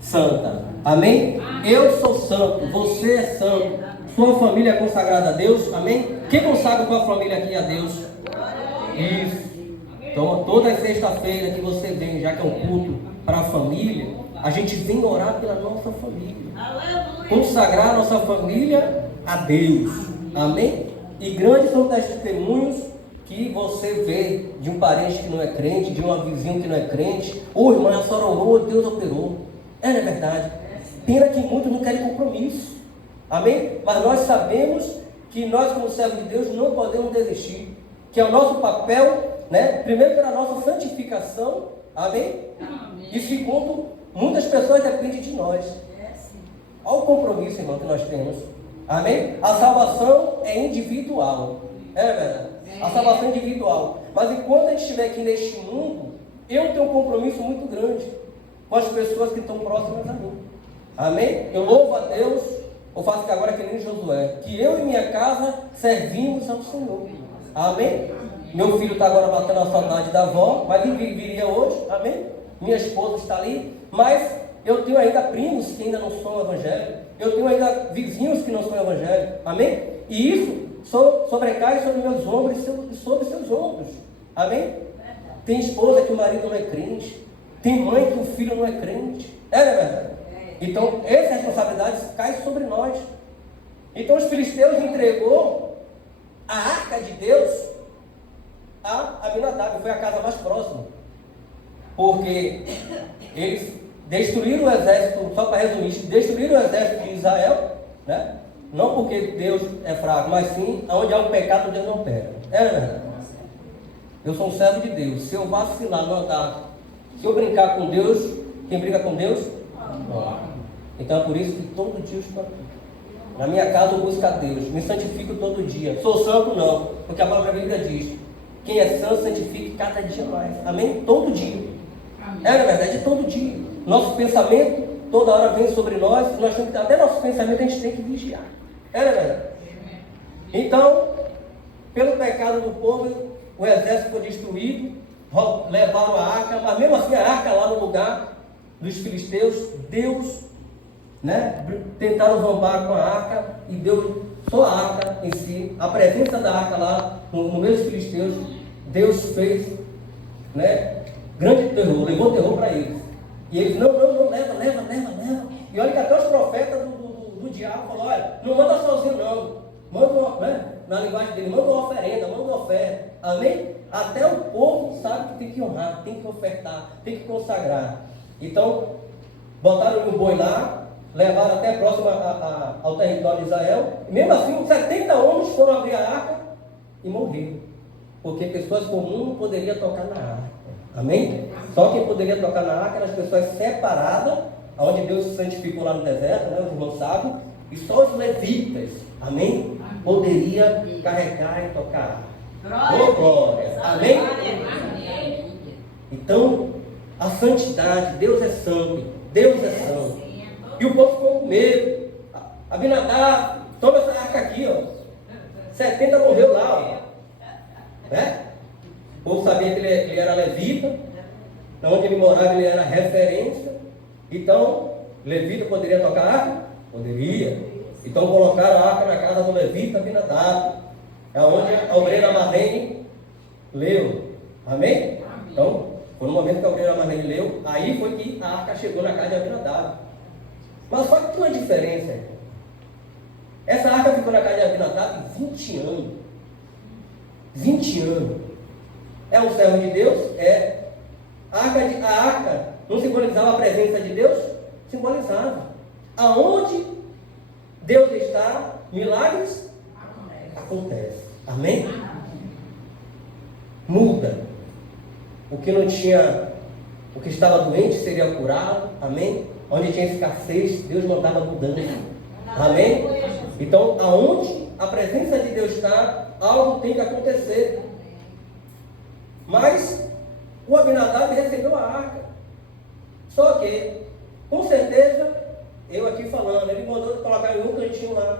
santa. Amém? Eu sou santo, você é santo, sua família é consagrada a Deus. Amém? Quem consagra sua família aqui a Deus? Isso. Então, toda sexta-feira que você vem, já que é um culto para a família, a gente vem orar pela nossa família. Consagrar a nossa família a Deus. Amém? E grandes são os testemunhos que você vê de um parente que não é crente, de um vizinho que não é crente. Ô irmã, a senhora orou, Deus operou. É, não é verdade? Pena que muitos não querem compromisso. Amém? Mas nós sabemos que nós, como servos de Deus, não podemos desistir. Que é o nosso papel, né? Primeiro pela nossa santificação. Amém? E segundo, muitas pessoas dependem de nós. Olha o compromisso, irmão, que nós temos. Amém? A salvação é individual. É verdade? A salvação é individual. Mas enquanto a gente estiver aqui neste mundo, eu tenho um compromisso muito grande com as pessoas que estão próximas a mim. Amém? Eu louvo a Deus. Eu faço que agora que nem Josué, que eu e minha casa servimos ao Senhor. Amém? Meu filho está agora batendo a saudade da avó, mas ele viria hoje. Amém? Minha esposa está ali. Mas eu tenho ainda primos que ainda não são evangélicos. Eu tenho ainda vizinhos que não são evangélicos. Amém? E isso sobrecai sobre meus ombros e sobre seus ombros. Amém? Tem esposa que o marido não é crente. Tem mãe que o filho não é crente. É verdade? Então, essa responsabilidade cai sobre nós. Então, os filisteus entregou a arca de Deus a Abinadab, foi a casa mais próxima. Porque eles destruíram o exército, só para resumir, destruíram o exército de Israel, né? Não porque Deus é fraco, mas sim, onde há um pecado, Deus não opera. É verdade? Eu sou um servo de Deus. Se eu vacilar, não andar, se eu brincar com Deus, quem brinca com Deus? Não. Então é por isso que todo dia eu estou aqui. Na minha casa eu busco a Deus, me santifico todo dia. Sou santo não, porque a palavra da Bíblia diz: quem é santo santifique cada dia mais. Amém? Todo dia. É na verdade, todo dia. Nosso pensamento toda hora vem sobre nós. Nós temos que, até nosso pensamento a gente tem que vigiar. É na verdade. Então, pelo pecado do povo, o exército foi destruído, levaram a arca, mas mesmo assim a arca lá no lugar dos filisteus, Deus, né, tentaram zombar com a arca e Deus, só a arca em si, a presença da arca lá no meio dos filisteus, Deus fez, né, grande terror, levou terror para eles. E eles, não, leva. E olha que até os profetas do diabo falaram: olha, não manda sozinho não, manda, né, na linguagem dele, manda uma oferenda, manda uma oferta. Amém? Até o povo sabe que tem que honrar, tem que ofertar, tem que consagrar. Então, botaram um boi lá, levaram até próximo ao território de Israel. E mesmo assim, 70 homens foram abrir a arca e morreram. Porque pessoas comuns não poderiam tocar na arca. Amém? Só quem poderia tocar na arca eram as pessoas separadas, onde Deus se santificou lá no deserto, né, os irmãos sabem. E só os levitas, amém, poderia carregar e tocar a arca. Oh, glória! Amém? Então, a santidade, Deus é santo, Deus é santo. E o povo ficou com medo. Abinadab, toma essa arca aqui, ó. 70 morreu lá, ó. Né? O povo sabia que ele era levita, onde ele morava ele era referência. Então, levita poderia tocar a arca? Poderia. Então colocaram a arca na casa do levita Abinadab. É onde a obreira Marlene leu. Amém? Então, foi no momento que a obreira Marlene leu, aí foi que a arca chegou na casa de Abinadab. Mas só que tem uma diferença. Essa arca ficou na casa de Abinadab 20 anos. 20 anos. É um servo de Deus? É. A arca não simbolizava a presença de Deus? Simbolizava. Aonde Deus está, milagres acontecem. Amém? Muda. O que não tinha, o que estava doente seria curado. Amém? Onde tinha escassez, Deus mandava mudança. Amém? Então, aonde a presença de Deus está, algo tem que acontecer. Mas o Abinadab recebeu a arca. Só que, com certeza, eu aqui falando, ele mandou colocar em um cantinho lá.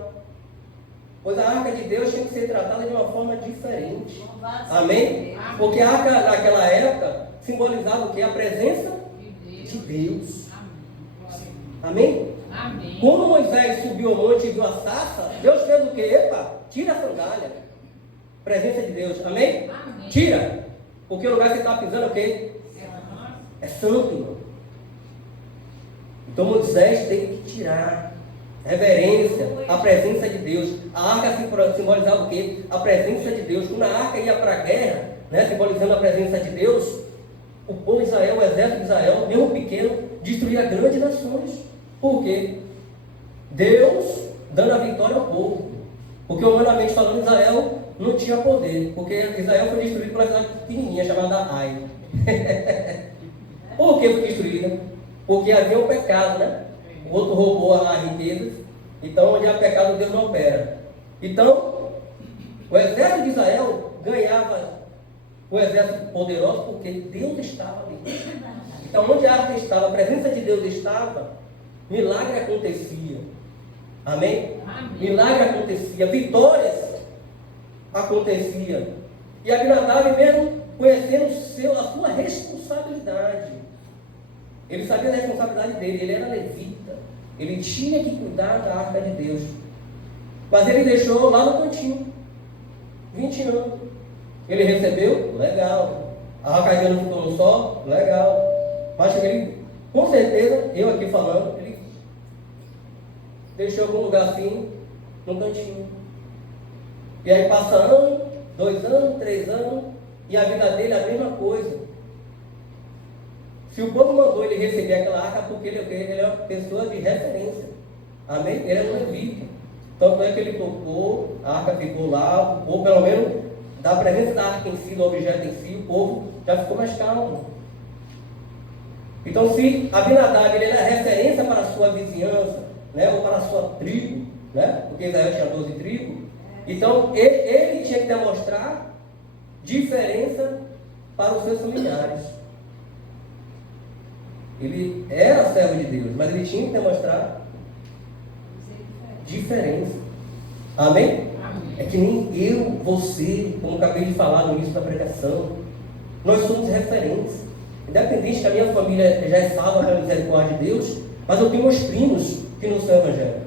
Pois a arca de Deus tinha que ser tratada de uma forma diferente. Amém? Porque a arca naquela época simbolizava o quê? A presença de Deus. Amém? Amém. Quando Moisés subiu ao monte e viu a sarça, Deus fez o quê? Epa, tira a sandália. Presença de Deus. Amém? Amém. Tira. Porque o lugar que você está pisando é o quê? É santo, irmão. Então Moisés tem que tirar reverência à presença de Deus. A arca simbolizava o quê? A presença de Deus. Quando a arca ia para a guerra, né, simbolizando a presença de Deus, o povo de Israel, o exército de Israel, mesmo pequeno, destruía grandes nações. Por quê? Deus dando a vitória ao povo. Porque humanamente falando, Israel não tinha poder. Porque Israel foi destruído por uma cidade pequenininha chamada Ai. Por que foi destruída? Porque havia um pecado, né? O outro roubou a riqueza. Então, onde há pecado, Deus não opera. Então, o exército de Israel ganhava o exército poderoso porque Deus estava ali. Então, onde a arca estava, a presença de Deus estava, milagre acontecia. Amém? Amém. Milagre acontecia, vitórias acontecia. E Abinadab, mesmo conhecendo a sua responsabilidade, ele sabia da responsabilidade dele, ele era levita, ele tinha que cuidar da arca de Deus. Mas ele deixou lá no cantinho, 20 anos. Ele recebeu? Legal. A arca ainda não ficou no sol? Legal. Mas ele, com certeza, eu aqui falando, ele deixou algum lugar assim, no cantinho. E aí passa ano, 2 anos, 3 anos, e a vida dele é a mesma coisa. Se o povo mandou ele receber aquela arca, porque ele é uma pessoa de referência. Amém? Ele é um levita. Tanto é que ele tocou, a arca ficou lá, ou pelo menos da presença da arca em si, do objeto em si, o povo já ficou mais calmo. Então, se Abinadab ele era referência para a sua vizinhança, né, ou para a sua tribo, né, porque Israel tinha 12 tribos, então ele tinha que demonstrar diferença para os seus familiares. Ele era servo de Deus, mas ele tinha que demonstrar diferença. Amém? Amém. É que nem eu, você, como acabei de falar no início da pregação, nós somos referentes. Independente que a minha família já é salva pela misericórdia de Deus, mas eu tenho meus primos que não são evangélicos.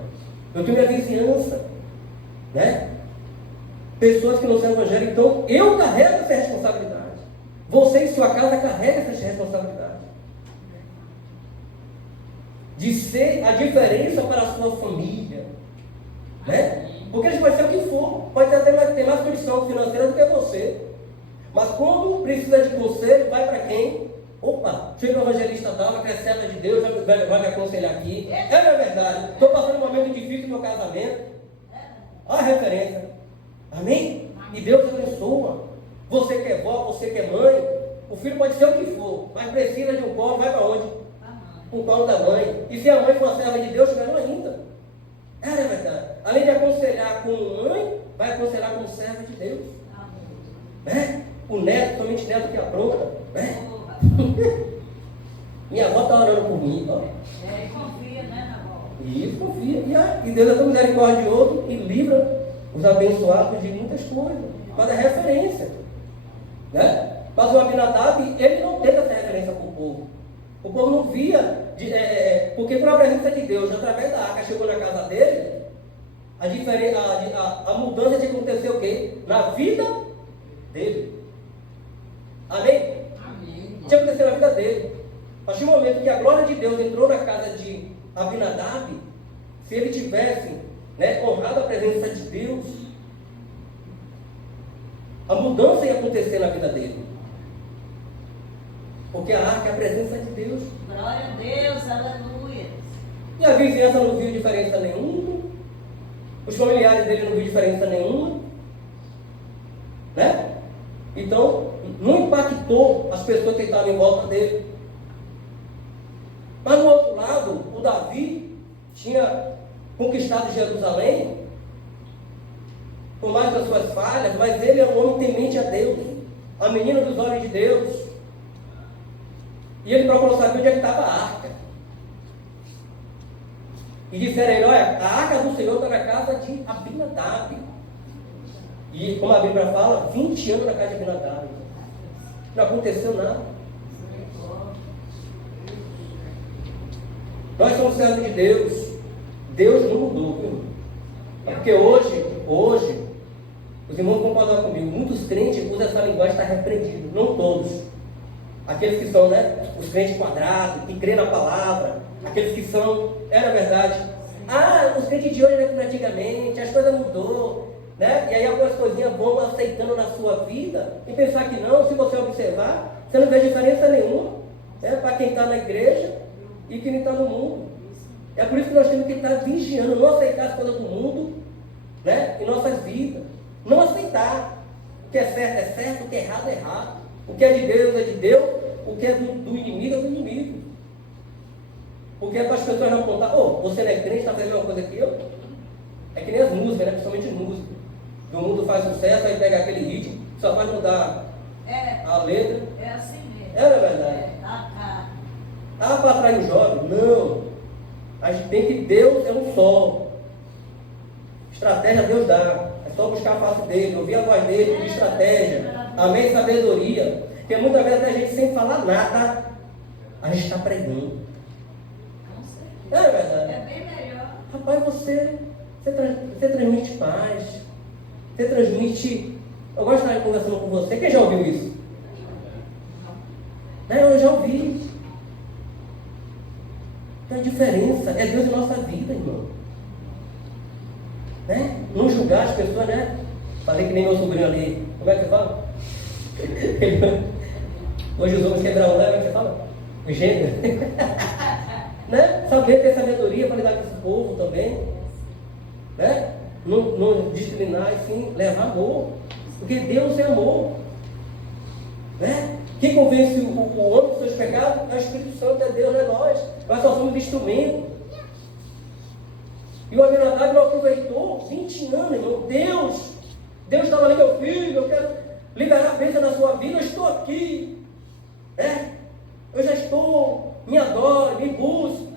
Eu tenho minha vizinhança, né? Pessoas que não são evangélicas. Então, eu carrego essa responsabilidade. Você em sua casa carrega essa responsabilidade. De ser a diferença para a sua família, né? Porque eles podem ser o que for, pode até ter mais condição financeira do que você, mas quando precisa de conselho, vai para quem? Opa, chega o evangelista tal, que é serva de Deus, vai me aconselhar aqui. É minha verdade, estou passando um momento difícil no meu casamento. Olha a referência. Amém? E Deus abençoa. Você que é vó, você que é mãe, o filho pode ser o que for, mas precisa de um colo, vai para onde? O colo da mãe. E se a mãe for a serva de Deus, melhor ainda. É verdade. Além de aconselhar como mãe, vai aconselhar como serva de Deus. Né? O neto, somente neto que apronta. Né? Minha avó está orando por mim. Ó. Confia, né, na avó? Isso, confia. E Deus é tão misericordioso e livra os abençoados de muitas coisas. Mas é referência. Né? Mas o Abinadab, ele não teve essa referência para o povo. O povo não via, porque por a presença de Deus, através da arca, chegou na casa dele, a mudança tinha que acontecer o quê? Na vida dele. Amém? Amém. Tinha que acontecer na vida dele. A partir do momento que a glória de Deus entrou na casa de Abinadab, se ele tivesse, né, honrado a presença de Deus, a mudança ia acontecer na vida dele. Porque a arca é a presença de Deus. Glória a Deus, aleluia. E a vizinhança não viu diferença nenhuma. Os familiares dele não viu diferença nenhuma. Né? Então, não impactou as pessoas que estavam em volta dele. Mas, no outro lado, o Davi tinha conquistado Jerusalém, por mais das suas falhas, mas ele é um homem temente a Deus, a menina dos olhos de Deus. E ele procurou saber onde é que estava a arca. E disseram a ele, olha, a arca do Senhor está na casa de Abinadab. E como a Bíblia fala, 20 anos na casa de Abinadab. Não aconteceu nada. Nós somos servos de Deus. Deus não mudou, viu? É porque hoje, os irmãos vão concordar comigo, muitos crentes usam essa linguagem, está repreendido. Não todos. Aqueles que são, né, os crentes quadrados, que crêem na palavra, aqueles que são, era verdade. Os crentes de hoje não é como antigamente, as coisas mudou, né? E aí algumas coisinhas vão aceitando na sua vida, e pensar que não, se você observar, você não vê diferença nenhuma, né, para quem está na igreja e quem está no mundo. É por isso que nós temos que estar vigiando, não aceitar as coisas do mundo, né, em nossas vidas. Não aceitar. O que é certo, o que é errado. O que é de Deus é de Deus, o que é do inimigo é do inimigo. Porque é para as pessoas não apontar, você não é crente, está fazendo a mesma coisa que eu? É que nem as músicas, né? Principalmente música. O mundo faz sucesso, aí pega aquele ritmo, só faz mudar a letra. É assim mesmo. É verdade. Para atrair o jovem? Não. A gente tem que Deus é um só. Estratégia Deus dá. É só buscar a face dele, ouvir a voz dele, pedir estratégia. Amém, sabedoria. Porque muitas vezes a gente sem falar nada, a gente está pregando. É verdade. É bem melhor. Rapaz, você transmite paz. Você transmite. Eu gosto de estar conversando com você. Quem já ouviu isso? Eu já ouvi. Tem a diferença. É Deus em nossa vida, irmão. Né? Não julgar as pessoas, né? Falei que nem meu sobrinho ali. Como é que fala? Hoje os homens quebraram, né? Como é que você fala? O gênero. Né? Saber ter sabedoria para lidar com esse povo também. Né? Não discriminar e sim levar amor. Porque Deus é amor. Né? Quem convence o homem dos seus pecados é o Espírito Santo, é Deus, não é nós. Nós só somos instrumento. E o Aminadab não aproveitou 20 anos, irmão. Deus estava ali, meu filho, eu quero liberar a bênção na sua vida, eu estou aqui. Eu já estou, me adora, me busca.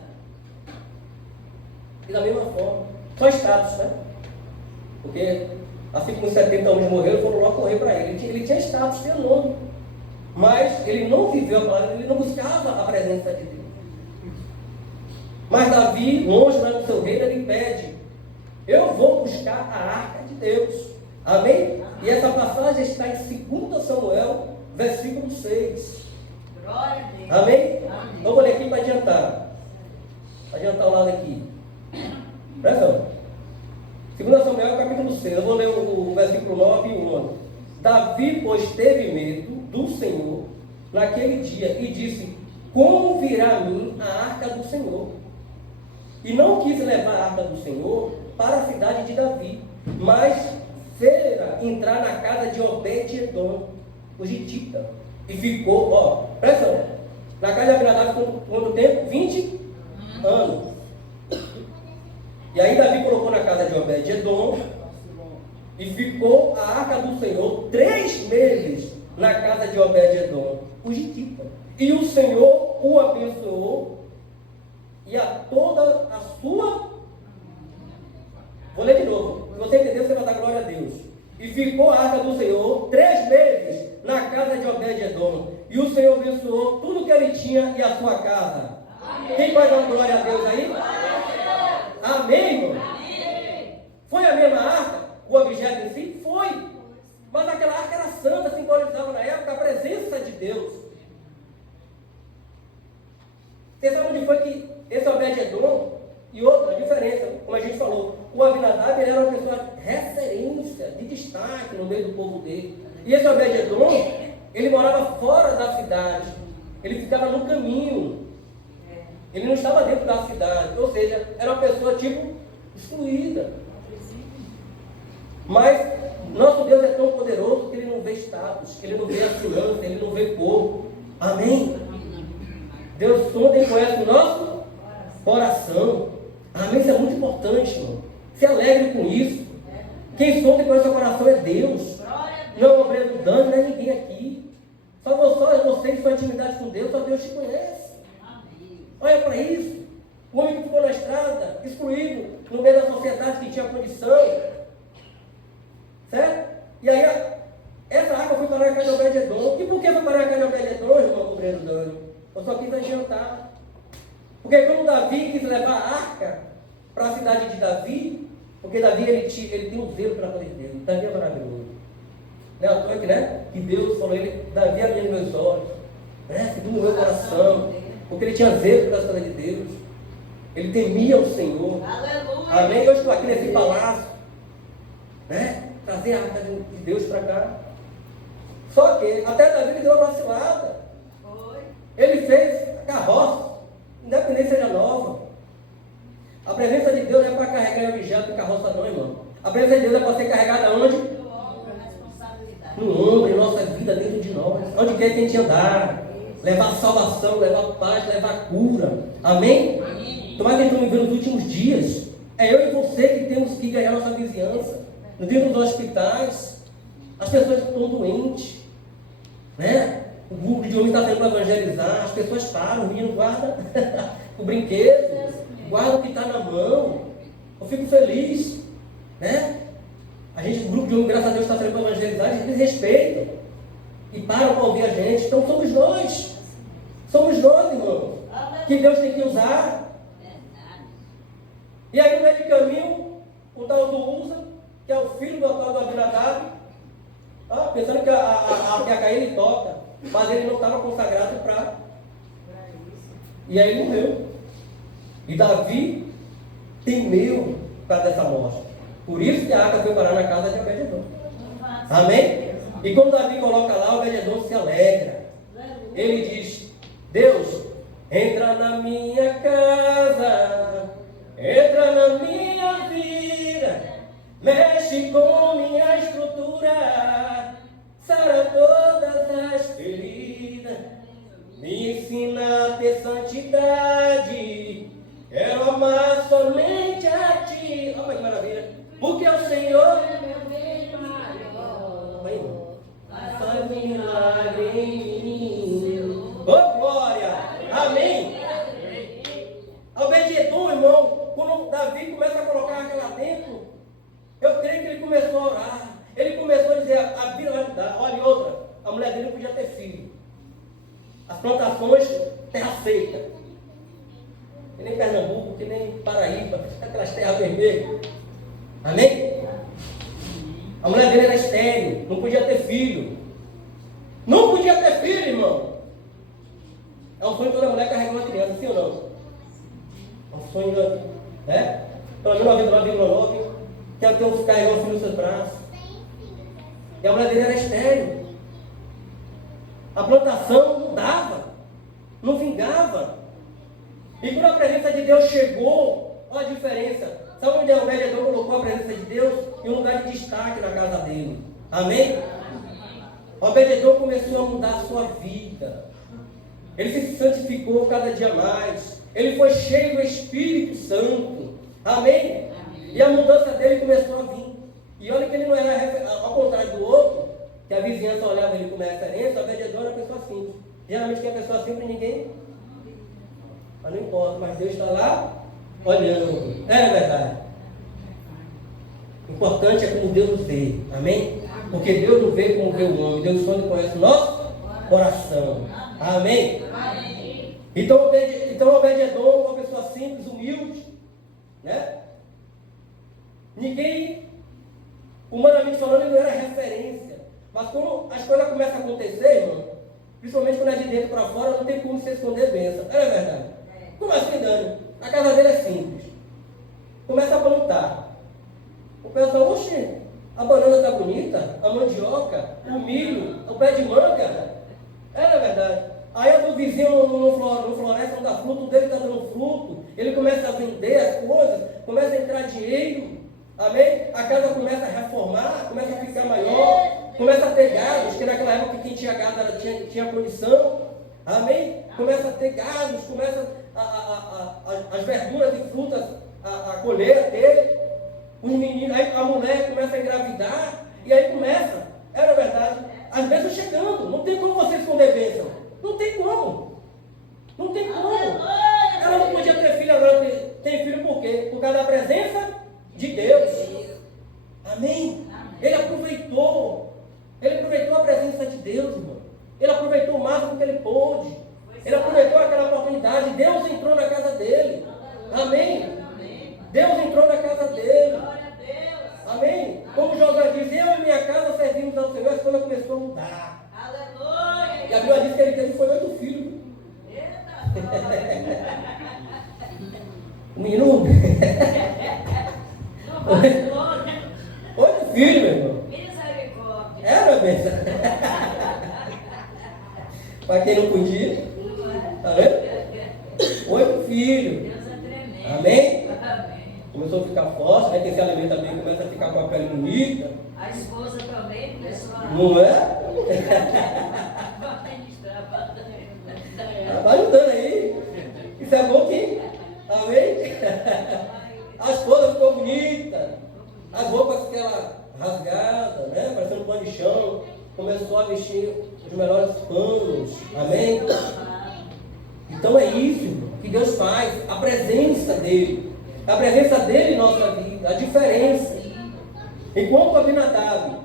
E da mesma forma, só status, né? Porque assim como 70 anos morreu, foram logo correr para ele. Ele tinha status, tinha nome. Mas ele não viveu a palavra, ele não buscava a presença de Deus. Mas Davi, longe lá no seu reino, ele pede: eu vou buscar a arca de Deus. Amém? E essa passagem está em 2 Samuel, versículo 6. Glória a Deus. Amém? Amém. Vamos ler aqui para adiantar. Adiantar o lado aqui. Presta atenção. 2 Samuel, capítulo 6. Eu vou ler o versículo 9 e 11. Davi, pois, teve medo do Senhor naquele dia e disse: como virá a mim a arca do Senhor? E não quis levar a arca do Senhor para a cidade de Davi, mas fez-a entrar na casa de Obed-edom, o Gitita. E ficou, presta atenção, na casa de Abinadab quanto tempo? 20 anos. E aí Davi colocou na casa de Obed-edom e ficou a arca do Senhor 3 meses na casa de Obed-edom, o Gitita. E o Senhor o abençoou e a toda a sua... Vou ler de novo. Se você entender, você vai dar glória a Deus. E ficou a arca do Senhor 3 meses na casa de Obed-edom. E o Senhor abençoou tudo que ele tinha e a sua casa. Amém. Quem vai dar glória a Deus aí? Amém, irmão? Amém. Foi a mesma arca? O objeto em si? Foi. Mas aquela arca era santa, simbolizava na época a presença de Deus. Você sabe onde foi que esse Obed-edom e outra diferença, como a gente falou, o Abinadab era uma pessoa referência, de destaque no meio do povo dele. E esse Obed-edom, ele morava fora da cidade, ele ficava no caminho, ele não estava dentro da cidade, ou seja, era uma pessoa tipo excluída. Mas nosso Deus é tão poderoso que ele não vê status, ele não vê assinância, ele não vê corpo. Amém? Deus sonda e conhece o nosso coração. Amém? Isso é muito importante, irmão. Se alegre com isso. Quem sonda e conhece o coração é Deus. Não é o obreiro do dano, não é ninguém aqui. Só você e sua intimidade com Deus, só Deus te conhece. Olha para isso. O homem que ficou na estrada, excluído, no meio da sociedade que tinha condição. Certo? E aí, essa arca foi parar na casa de Obed-edom. E por que foi parar na casa de Obed-edom, irmão, obreiro do dano? Eu só quis adiantar. Porque quando Davi quis levar a arca para a cidade de Davi, porque Davi ele tem um zelo pela coisa de Deus. Davi é maravilhoso. Não é à toa que, né? Que Deus falou a ele, Davi abriu meus olhos, né? Segundo o meu coração, porque ele tinha zelo pela coisa de Deus. Ele temia o Senhor. Aleluia. Amém? Eu estou aqui nesse palácio, né? Trazer a arca de Deus para cá. Só que até Davi ele deu uma vacilada. Foi. Ele fez a carroça, independente seja nova. A presença de Deus não é para carregar objeto de carroça, não, irmão. A presença de Deus é para ser carregada onde? No ombro, a responsabilidade. No ombro, em nossa vida, dentro de nós. Onde quer que a gente andar. Levar salvação, levar paz, levar cura. Amém? Tomara que a gente não vive nos últimos dias. É eu e você que temos que ganhar nossa vizinhança. Dentro dos hospitais, as pessoas estão doentes, né? O grupo de homens está saindo para evangelizar, as pessoas param, o menino guarda o brinquedo, guarda o que está na mão. Eu fico feliz, né? O grupo de homens, graças a Deus, está saindo para evangelizar, eles respeitam e param para ouvir a gente. Então somos nós, irmãos, que Deus tem que usar. E aí no meio do caminho, o tal do Uza, que é o filho do tal do Abinadab, pensando que a Caína toca, mas ele não estava consagrado para. E aí ele morreu. E Davi temeu por causa dessa morte. Por isso que a arca foi parar na casa de Obed-edom. Amém? E quando Davi coloca lá, Obed-edom se alegra. Ele diz: Deus, entra na minha casa, entra na minha vida, mexe com minha estrutura, sara todas as feridas, me ensina a ter santidade, quero amar somente a ti. Olha que maravilha, porque o Senhor é meu bem maior, faz milagre em mim. Oh glória, amém. Obed-edom, irmão, quando Davi começa a colocar aquela lá dentro, eu creio que ele começou a orar. Ele começou a dizer, a vida vai mudar. Olha, outra, a mulher dele não podia ter filho. As plantações, terra seca. Que nem Pernambuco, que nem Paraíba, aquelas terras vermelhas. Amém? A mulher dele era estéril, não podia ter filho. Não podia ter filho, irmão. É um sonho de toda mulher carregar uma criança, sim ou não? É um sonho, né? Pelo menos 99,9, que ela tem que carregar um filho nos seus braços. E a mulher dele era estéril. A plantação não dava, não vingava. E quando a presença de Deus chegou, olha a diferença. Sabe onde o Obed-edom colocou a presença de Deus? Em um lugar de destaque na casa dele. Amém? O Obed-edom começou a mudar a sua vida. Ele se santificou cada dia mais. Ele foi cheio do Espírito Santo. Amém? E a mudança dele começou a vir. E olha que ele não era, ao contrário do outro, que a vizinhança olhava ele como referência, o Obed-edom era uma pessoa simples. Geralmente quem é pessoa simples, ninguém. Mas não importa, mas Deus está lá olhando. É verdade. O importante é como Deus nos vê. Amém? Porque Deus não vê como vê o homem. Deus só conhece o nosso coração. Amém? Então Obed-edom, uma pessoa simples, humilde, né? Ninguém, humanamente falando, ele não era referência. Mas quando as coisas começam a acontecer, irmão, principalmente quando é de dentro para fora, não tem como se esconder bênção. É verdade. Como assim, Dani? A casa dele é simples. Começa a plantar. O pessoal, oxe, a banana está bonita, a mandioca, o milho, o pé de manga. É verdade. Aí a do vizinho no floresta não dá fruto, o dele está dando fruto. Ele começa a vender as coisas, começa a entrar dinheiro. Amém? A casa começa a reformar, começa a ficar maior, começa a ter gados, que naquela época quem tinha gado tinha condição. Amém? Começa a ter gados, começa as verduras e frutas a colher, a ter. Os meninos, aí a mulher começa a engravidar, e aí começa, era verdade, as bênçãos chegando. Não tem como você esconder bênção. Não tem como. Não tem como. Ela não podia ter filho, agora tem filho por quê? Por causa da presença de Deus. Amém? Ele aproveitou a presença de Deus, irmão. Ele aproveitou o máximo que ele pôde. Ele aproveitou aquela oportunidade. Deus entrou na casa Deus entrou na casa dele. Glória a Deus. Amém? Como Josué diz, eu e minha casa servimos ao Senhor, a coisa começou a mudar. Aleluia. E a Bíblia diz que ele teve foi 8 filhos. Eita, glória. O menino. Não vai glória. 8 filhos, meu irmão. Misericórdia. Era benção. Para quem não podia. Tá vendo? 8 filhos. Deus é tremendo. Amém? Amém. Começou a ficar forte, né? Quem se alimenta bem começa a ficar com a pele bonita. A esposa também começou a Não é? Vai ajudando aí. Isso é bom que. Amém? A esposa ficou bonita. As roupas aquela rasgada, né? Parecendo um pano de chão. Começou a vestir os melhores panos. Amém? Então é isso que Deus faz. A presença dele. A presença dele em nossa vida. A diferença. Enquanto Abinadab,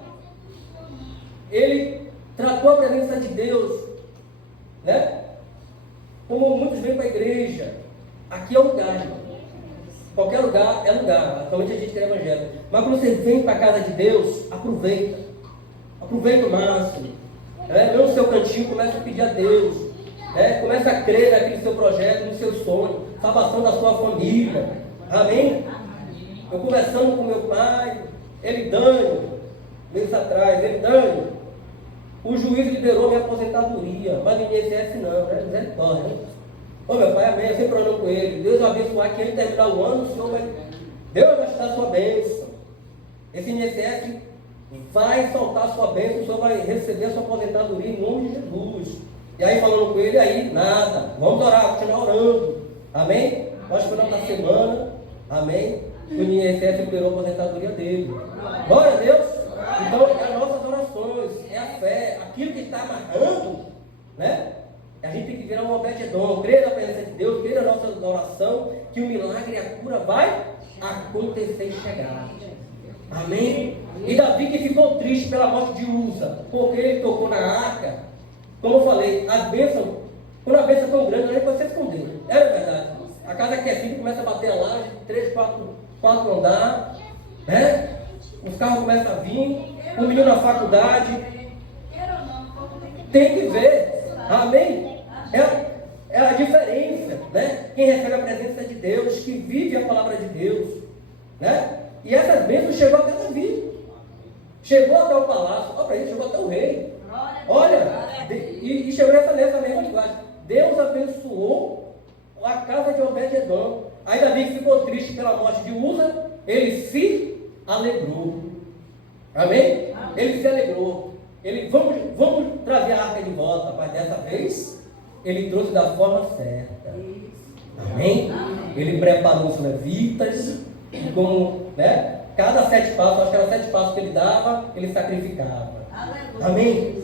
ele tratou a presença de Deus, né? Como muitos vêm para a igreja. Aqui é o lugar, irmão. Qualquer lugar é lugar. Atualmente a gente tem evangelho. Mas quando você vem para a casa de Deus, aproveita. Aproveita o máximo. Né? Vê o seu cantinho, começa a pedir a Deus. Né? Começa a crer naquele seu projeto, no seu sonho. Salvação da sua família. Amém? Eu conversando com meu pai, ele Dânio, meses atrás, ele Dânio, o juiz liberou minha aposentadoria, mas no INSS não, né? Misericórdia, né? Ô meu pai, amém, eu sempre orando com ele, Deus vai abençoar que ele terminar o ano, o Senhor vai, Deus vai te dar a sua bênção. Esse INSS vai soltar a sua bênção, o Senhor vai receber a sua aposentadoria em nome de Jesus. E aí falando com ele, aí nada, vamos orar, continuar orando, amém? Nós final da semana, amém? O INSS liberou a aposentadoria dele. Glória a Deus! Então, é as nossas orações, é a fé, aquilo que está amarrando, né? A gente tem que virar um Obed-Edom, crer na presença de Deus, crer na nossa oração, que o milagre e a cura vai acontecer e chegar. Amém? E Davi que ficou triste pela morte de Uza, porque ele tocou na arca, como eu falei, as bênçãos, quando a bênção é tão grande, a gente pode se esconder. É verdade. A casa aquecida começa a bater a laje, 3, 4 andar, né? Os carros começam a vir, o menino na faculdade. Tem que ver. Amém? É a diferença, né? Quem recebe a presença de Deus, que vive a palavra de Deus, né? E essas bênçãos chegou até Davi. Chegou até o palácio, olha para ele, chegou até o rei. Olha, e chegou nessa mesma linguagem. Deus abençoou a casa de Obed-Edom. Aí Davi ficou triste pela morte de Uza, ele se alegrou. Amém? Ele se alegrou. Ele, vamos trazer a arca de volta, mas dessa vez ele trouxe da forma certa. Amém? Ele preparou os levitas, e como, né? Cada 7 passos, acho que era 7 passos que ele dava, ele sacrificava. Amém?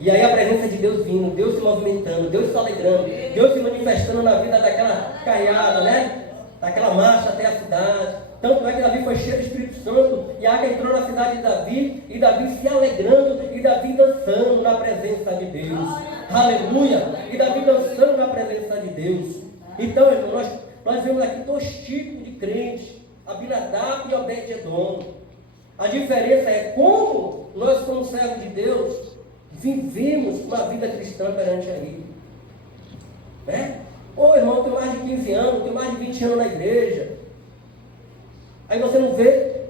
E aí a presença de Deus vindo, Deus se movimentando, Deus se alegrando, Deus se manifestando na vida daquela carreada, né? Daquela marcha até a cidade. Tanto é que Davi foi cheio do Espírito Santo, e a arca entrou na cidade de Davi, e Davi se alegrando, e Davi dançando na presença de Deus. Aleluia! E Davi dançando na presença de Deus. Então, irmão, nós vemos aqui 2 tipos de crentes, Abinadab e Obed-Edom. A diferença é como nós, como servos de Deus, vivemos uma vida cristã perante a Ele. Né? Ô irmão, eu tenho mais de 15 anos, tenho mais de 20 anos na igreja. Aí você não vê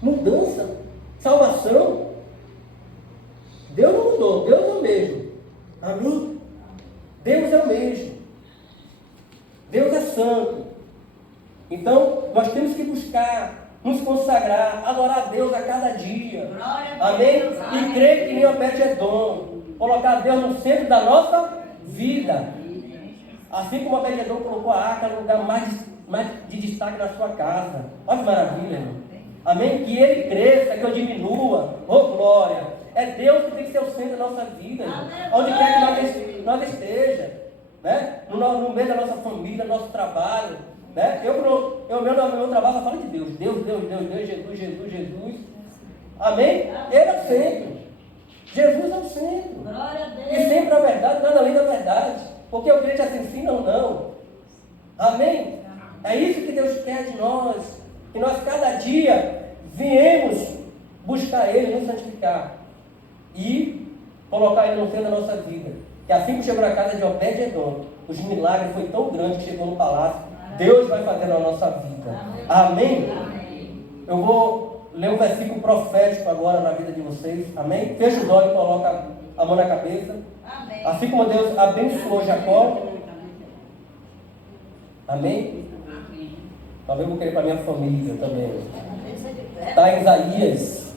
mudança, salvação. Deus não mudou, Deus é o mesmo. Amém? Deus é o mesmo. Deus é santo. Então, nós temos que buscar, nos consagrar, adorar a Deus a cada dia. Amém? E crer que nem Obed-Edom. Colocar Deus no centro da nossa vida. Assim como Obed-Edom colocou a arca no lugar mais de destaque na sua casa. Olha que maravilha, irmão. Amém? Que ele cresça, que eu diminua. Oh, glória! É Deus que tem que ser o centro da nossa vida, irmão. Onde quer que nós esteja. Né? No meio da nossa família, no nosso trabalho. Né? No meu trabalho só falo de Deus. Deus, Jesus. Amém? Ele é o centro. Jesus é o centro. E sempre a verdade, nada além da verdade. Porque o crente é assim, sim ou não. Amém? É isso que Deus quer de nós. Que nós cada dia viemos buscar Ele, nos santificar. E colocar Ele no centro da nossa vida. Que assim que chegou na casa de Obed-Edom, os milagres foi tão grande que chegou no palácio. Deus vai fazer na nossa vida. Amém? Eu vou ler um versículo profético agora na vida de vocês. Amém? Fecha os olhos e coloca a mão na cabeça. Assim como Deus abençoou Jacó. Amém? Talvez eu vou querer para minha família também. Está em Isaías,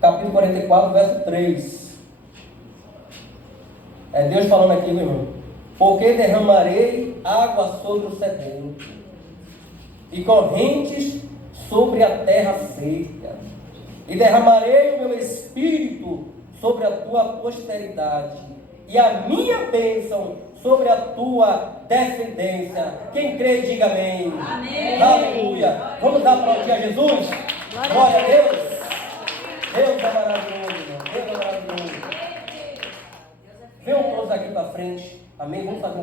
capítulo 44, verso 3. É Deus falando aqui, meu irmão. Porque derramarei água sobre o sedento e correntes sobre a terra seca, e derramarei o meu espírito sobre a tua posteridade, e a minha bênção sobre a tua descendência. Quem crê, diga amém. Amém. Aleluia. Vamos dar aplaudir a Jesus? Glória a Deus. Deus é maravilhoso, irmão. Deus é maravilhoso. Venham todos aqui para frente. Amém? Vamos fazer um